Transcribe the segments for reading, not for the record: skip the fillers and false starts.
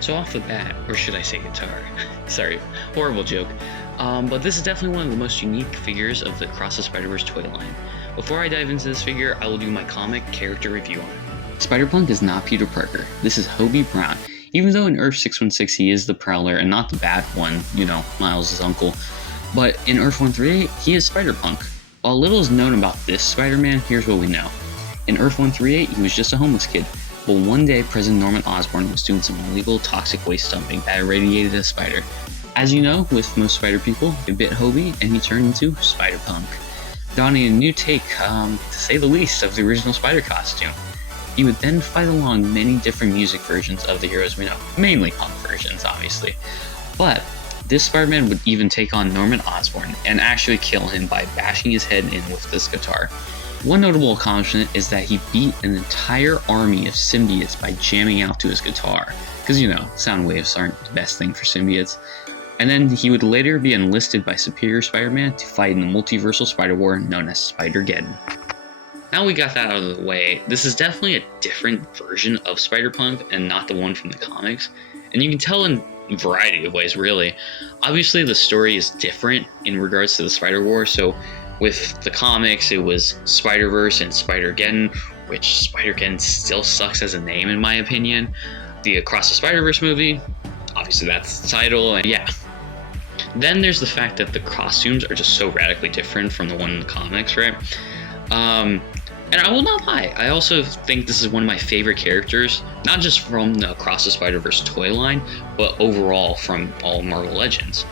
So off the bat, or should I say guitar? Sorry, horrible joke. But this is definitely one of the most unique figures of the Across the Spider-Verse toy line. Before I dive into this figure, I will do my comic character review on it. Spider-Punk is not Peter Parker. This is Hobie Brown. Even though in Earth 616 he is the Prowler and not the bad one, Miles' uncle. But in Earth 138, he is Spider-Punk. While little is known about this Spider-Man, here's what we know. In Earth 138, he was just a homeless kid. But one day, President Norman Osborn was doing some illegal toxic waste dumping that irradiated a spider. As you know, with most spider people, it bit Hobie and he turned into Spider-Punk, donning a new take, to say the least, of the original spider costume. He would then fight along many different music versions of the heroes we know, mainly punk versions, obviously. But this Spider-Man would even take on Norman Osborn and actually kill him by bashing his head in with this guitar. One notable accomplishment is that he beat an entire army of symbiotes by jamming out to his guitar, because sound waves aren't the best thing for symbiotes. And then he would later be enlisted by Superior Spider-Man to fight in the multiversal spider war known as Spider-Geddon. Now we got that out of the way, this is definitely a different version of Spider-Punk and not the one from the comics, and you can tell in a variety of ways really. Obviously the story is different in regards to the Spider War, so with the comics, it was Spider-Verse and Spider-Geddon, which Spider-Geddon still sucks as a name in my opinion. The Across the Spider-Verse movie, obviously that's the title, and yeah. Then there's the fact that the costumes are just so radically different from the one in the comics, right? And I will not lie, I also think this is one of my favorite characters, not just from the Across the Spider-Verse toy line, but overall from all Marvel Legends.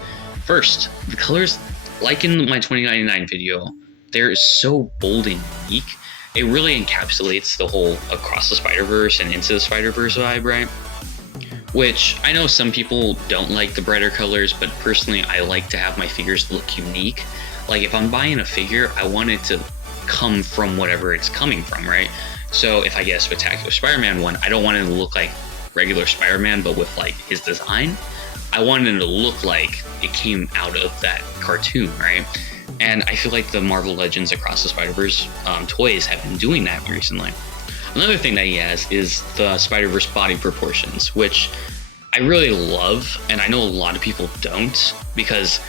First, the colors, like in my 2099 video, they're so bold and unique. It really encapsulates the whole Across the Spider-Verse and Into the Spider-Verse vibe, right? Which I know some people don't like the brighter colors, but personally I like to have my figures look unique. Like if I'm buying a figure, I want it to come from whatever it's coming from, right? So if I get a Spectacular Spider-Man one, I don't want it to look like regular Spider-Man, but with like his design. I wanted it to look like it came out of that cartoon, right? And I feel like the Marvel Legends Across the Spider-Verse toys have been doing that recently. Another thing that he has is the Spider-Verse body proportions, which I really love, and I know a lot of people don't, because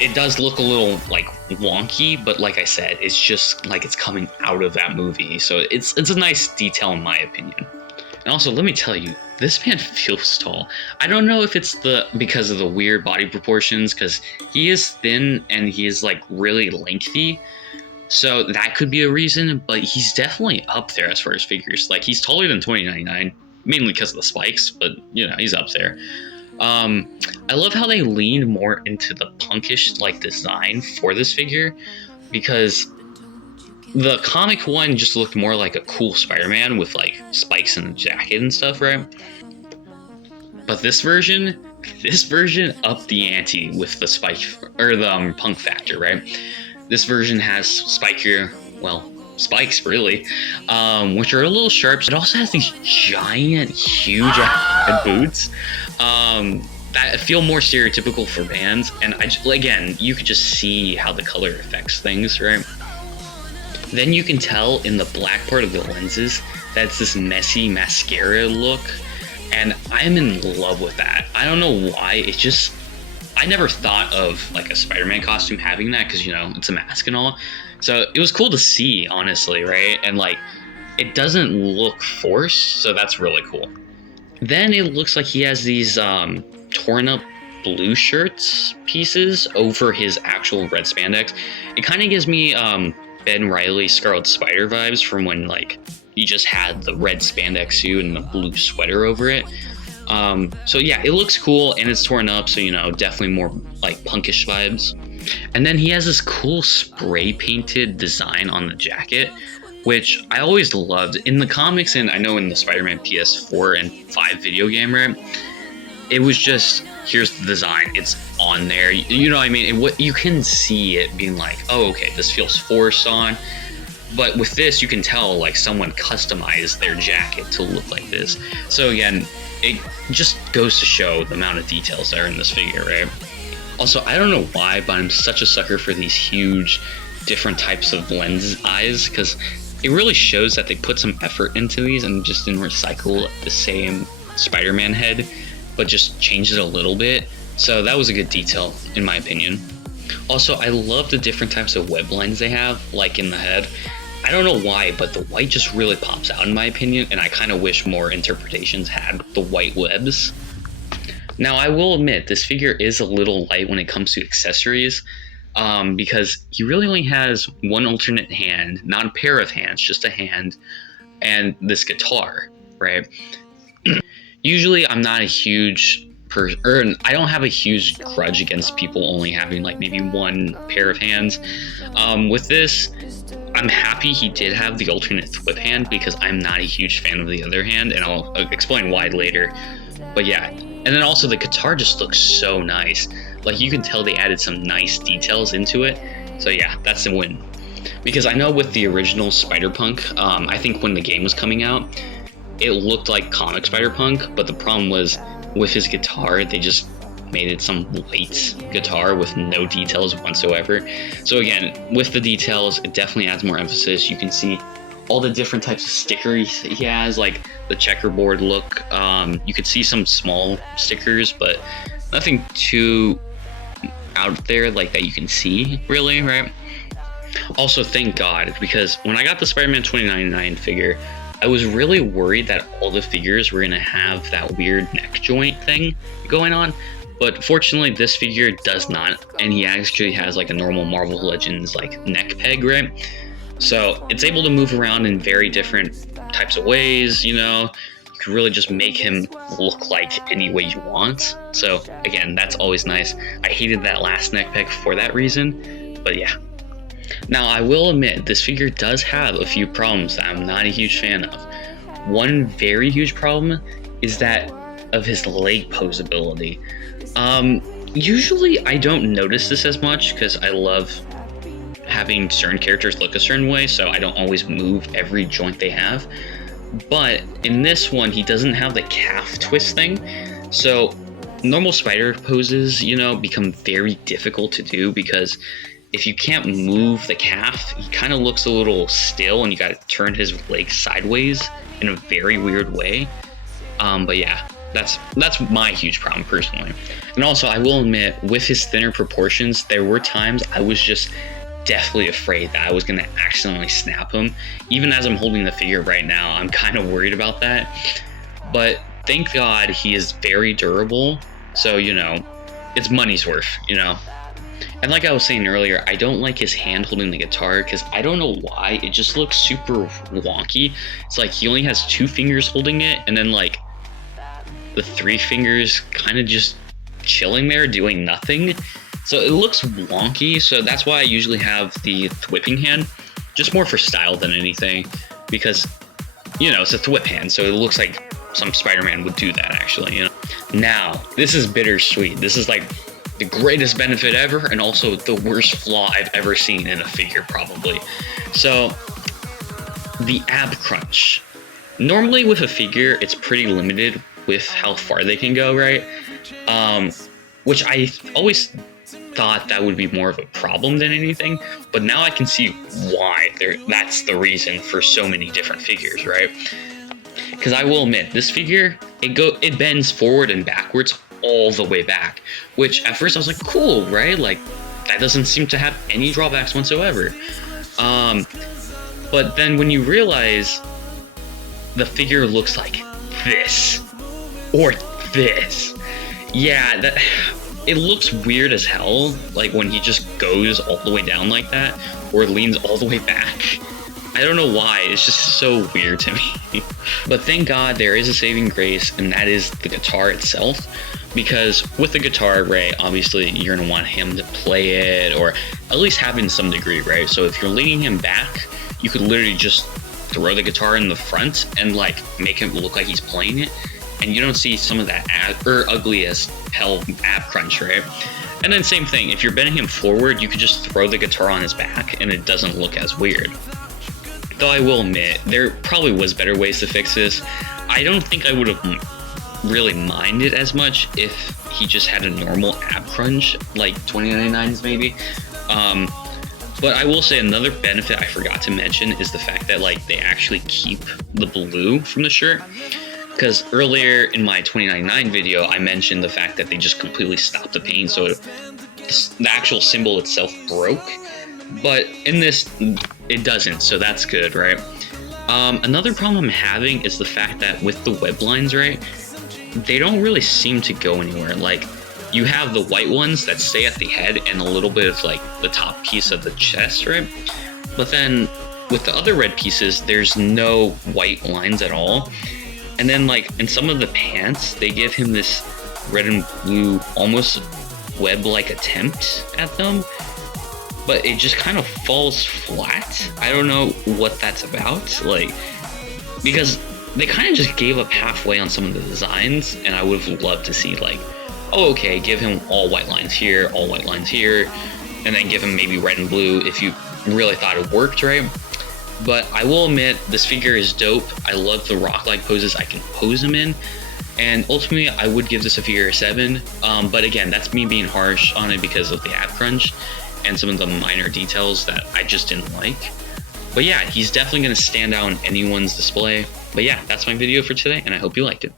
it does look a little like wonky, but like I said, it's just like it's coming out of that movie. So it's a nice detail in my opinion. And also, let me tell you, this man feels tall. I don't know if it's because of the weird body proportions, because he is thin and he is like really lengthy. So that could be a reason, but he's definitely up there as far as figures. Like he's taller than 2099, mainly because of the spikes, but he's up there. I love how they leaned more into the punkish like design for this figure, because the comic one just looked more like a cool Spider-Man with like spikes in the jacket and stuff, right? But this version upped the ante with the spike or the punk factor, right? This version has spikier, spikes really, which are a little sharp. It also has these giant, huge boots that feel more stereotypical for Vans, and again, you could just see how the color affects things, right? Then you can tell in the black part of the lenses that's this messy mascara look, and I'm in love with that. I don't know why, I never thought of like a Spider-Man costume having that, because it's a mask and all, so it was cool to see, honestly, right? And like it doesn't look forced, so that's really cool. Then it looks like he has these torn up blue shirts pieces over his actual red spandex. It kind of gives me Ben Reilly Scarlet Spider vibes from when like he just had the red spandex suit and the blue sweater over it. So yeah, it looks cool and it's torn up, so definitely more like punkish vibes. And then he has this cool spray painted design on the jacket, which I always loved in the comics, and I know in the Spider-Man PS4 and 5 video game, right? It was just, here's the design, it's on there, you know what I mean? You can see it being like, oh, okay, this feels forced on. But with this, you can tell like someone customized their jacket to look like this. So again, it just goes to show the amount of details that are in this figure, right? Also, I don't know why, but I'm such a sucker for these huge different types of lens eyes, because it really shows that they put some effort into these and just didn't recycle the same Spider-Man head, but just changed it a little bit. So that was a good detail in my opinion. Also, I love the different types of web lines they have, like in the head. I don't know why, but the white just really pops out in my opinion, and I kind of wish more interpretations had the white webs. Now, I will admit, this figure is a little light when it comes to accessories, because he really only has one alternate hand, not a pair of hands, just a hand, and this guitar, right? Usually, I'm not a huge I don't have a huge grudge against people only having like maybe one pair of hands. With this, I'm happy he did have the alternate thwip hand because I'm not a huge fan of the other hand, and I'll explain why later. But yeah, and then also the guitar just looks so nice. Like you can tell they added some nice details into it. So yeah, that's a win. Because I know with the original Spider-Punk, I think when the game was coming out, it looked like comic Spider-Punk, but the problem was with his guitar, they just made it some light guitar with no details whatsoever. So again, with the details, it definitely adds more emphasis. You can see all the different types of stickers he has, like the checkerboard look. You could see some small stickers, but nothing too out there like that you can see, really, right? Also, thank God, because when I got the Spider-Man 2099 figure, I was really worried that all the figures were going to have that weird neck joint thing going on, but fortunately this figure does not, and he actually has like a normal Marvel Legends like neck peg, right? So it's able to move around in very different types of ways, you know? You can really just make him look like any way you want. So again, that's always nice. I hated that last neck peg for that reason, but yeah. Now, I will admit, this figure does have a few problems that I'm not a huge fan of. One very huge problem is that of his leg posability. Usually I don't notice this as much because I love having certain characters look a certain way, so I don't always move every joint they have. But in this one, he doesn't have the calf twist thing, so normal spider poses, you know, become very difficult to do because if you can't move the calf, he kind of looks a little still and you got to turn his legs sideways in a very weird way. But yeah, that's my huge problem personally. And also, I will admit, with his thinner proportions, there were times I was just deathly afraid that I was going to accidentally snap him. Even as I'm holding the figure right now, I'm kind of worried about that. But thank God he is very durable. So, you know, it's money's worth, you know. And like I was saying earlier, I don't like his hand holding the guitar because I don't know why, it just looks super wonky. It's like he only has 2 fingers holding it and then like the 3 fingers kind of just chilling there doing nothing. So it looks wonky, so that's why I usually have the thwipping hand, just more for style than anything, because, you know, it's a thwip hand, so it looks like some Spider-Man would do that actually, you know. Now, this is bittersweet. This is like the greatest benefit ever, and also the worst flaw I've ever seen in a figure, probably. So, the ab crunch. Normally with a figure, it's pretty limited with how far they can go, right? Which I always thought that would be more of a problem than anything, but now I can see why that's the reason for so many different figures, right? Because I will admit, this figure, it bends forward and backwards all the way back, which at first I was like, cool, right? Like, that doesn't seem to have any drawbacks whatsoever. But then when you realize the figure looks like this, or this, yeah, that it looks weird as hell, like when he just goes all the way down like that, or leans all the way back. I don't know why, it's just so weird to me. But thank God there is a saving grace, and that is the guitar itself. Because with the guitar, right, obviously you're gonna want him to play it, or at least have it in some degree, right? So if you're leaning him back, you could literally just throw the guitar in the front and like make him look like he's playing it, and you don't see some of that ugly as hell ab crunch, right? And then same thing, if you're bending him forward, you could just throw the guitar on his back and it doesn't look as weird. Though I will admit, there probably was better ways to fix this. I don't think I would have really minded as much if he just had a normal ab crunch, like 2099's maybe. But I will say another benefit I forgot to mention is the fact that like they actually keep the blue from the shirt. Because earlier in my 2099 video, I mentioned the fact that they just completely stopped the paint, so the actual symbol itself broke. But in this, it doesn't, so that's good, right? Another problem I'm having is the fact that with the web lines, right, they don't really seem to go anywhere. Like, you have the white ones that stay at the head and a little bit of like the top piece of the chest, right? But then with the other red pieces, there's no white lines at all. And then like in some of the pants, they give him this red and blue almost web-like attempt at them, but it just kind of falls flat. I don't know what that's about, like, because they kind of just gave up halfway on some of the designs, and I would have loved to see like, oh, okay, give him all white lines here, all white lines here, and then give him maybe red and blue if you really thought it worked, right? But I will admit, this figure is dope. I love the rock-like poses I can pose him in, and ultimately I would give this a figure a 7. But again, that's me being harsh on it because of the ab crunch and some of the minor details that I just didn't like. But yeah, he's definitely going to stand out in anyone's display. But yeah, that's my video for today, and I hope you liked it.